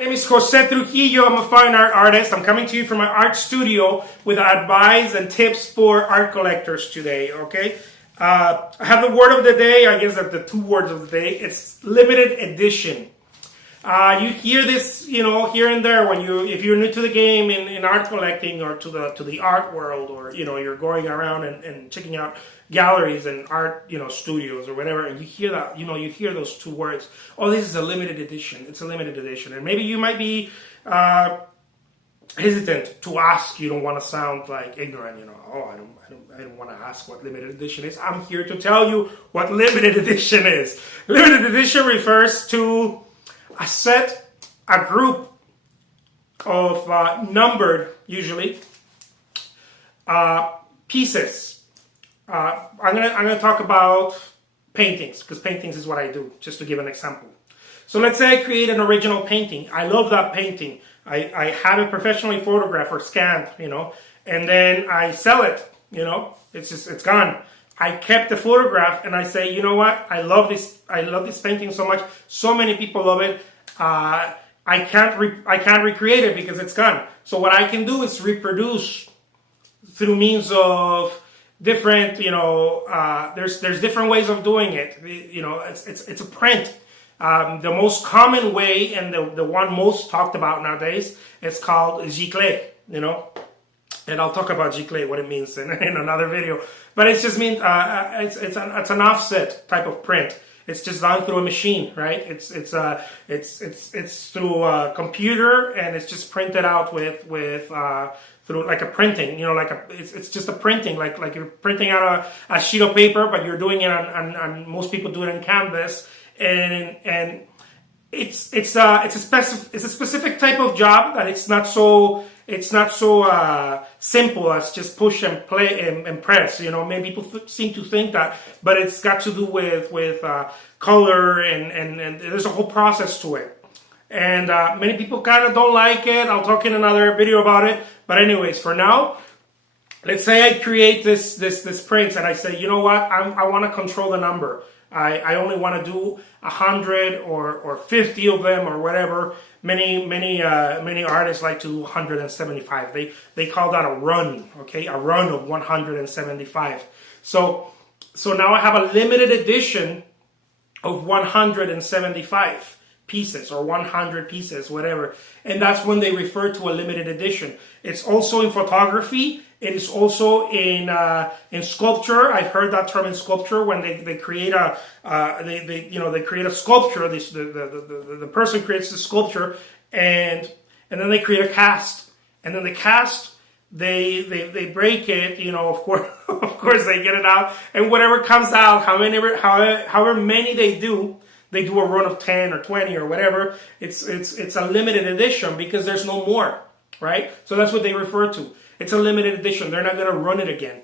My name is Jose Trujillo. I'm a fine art artist. I'm coming to you from my art studio with advice and tips for art collectors today, okay? I have the word of the day. I guess that the two words of the day. It's limited edition. You hear this, here and there when if you're new to the game in art collecting or to the art world, or you're going around and checking out galleries and art studios or whatever, and you hear that you hear those two words. Oh, this is a limited edition. It's a limited edition, and maybe you might be hesitant to ask. You don't want to sound like ignorant. Oh, I don't want to ask what limited edition is. I'm here to tell you what limited edition is. Limited edition refers to a group of numbered, usually, pieces. I'm gonna talk about paintings, because paintings is what I do, just to give an example. So let's say I create an original painting. I love that painting. I have it professionally photographed or scanned, and then I sell it, it's gone. I kept the photograph and I say, you know what? I love this painting so much. So many people love it. I can't recreate it because it's gone. So what I can do is reproduce through means of different, there's different ways of doing it. It's a print. The most common way and the one most talked about nowadays is called giclée, and I'll talk about giclée, what it means in another video. But it just means it's an offset type of print. It's just done through a machine, right? It's through a computer, and it's just printed out with through like a printing, it's just a printing, like you're printing out a sheet of paper, but you're doing it on most people do it on canvas, and it's a specific type of job that it's not so simple as just push and play and press. Many people seem to think that, but it's got to do with color and there's a whole process to it. And many people kind of don't like it. I'll talk in another video about it. But anyways, for now, let's say I create this print and I say, you know what? I want to control the number. I only want to do 100 or 50 of them or whatever. Many artists like to do 175. They call that a run, okay? A run of 175. So now I have a limited edition of 175 pieces or 100 pieces, whatever. And that's when they refer to a limited edition. It's also in photography. It is also in sculpture. I've heard that term in sculpture when they create they create a sculpture. The person creates the sculpture and then they create a cast. And then the cast they break it. Of course they get it out, and whatever comes out, however many they do a run of 10 or 20 or whatever. It's a limited edition because there's no more, right? So that's what they refer to. It's a limited edition. They're not going to run it again.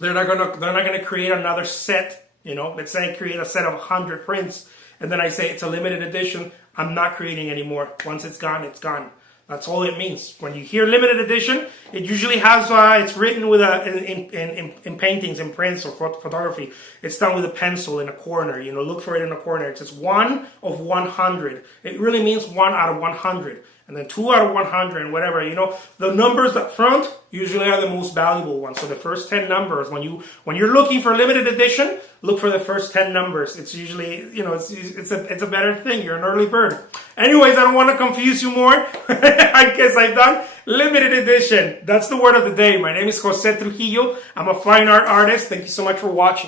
They're not going to create another set. Let's say I create a set of 100 prints, and then I say it's a limited edition. I'm not creating anymore. Once it's gone, it's gone. That's all it means. When you hear limited edition, it usually has it's written with in paintings, in prints, or photography. It's done with a pencil in a corner. Look for it in a corner. It says 1 of 100. It really means 1 out of 100. And then 2 out of 100 and whatever. The numbers up front usually are the most valuable ones. So the first 10 numbers, when you're looking for limited edition, look for the first 10 numbers. It's usually, it's a better thing. You're an early bird. Anyways, I don't want to confuse you more. I guess I've done limited edition. That's the word of the day. My name is Jose Trujillo. I'm a fine art artist. Thank you so much for watching.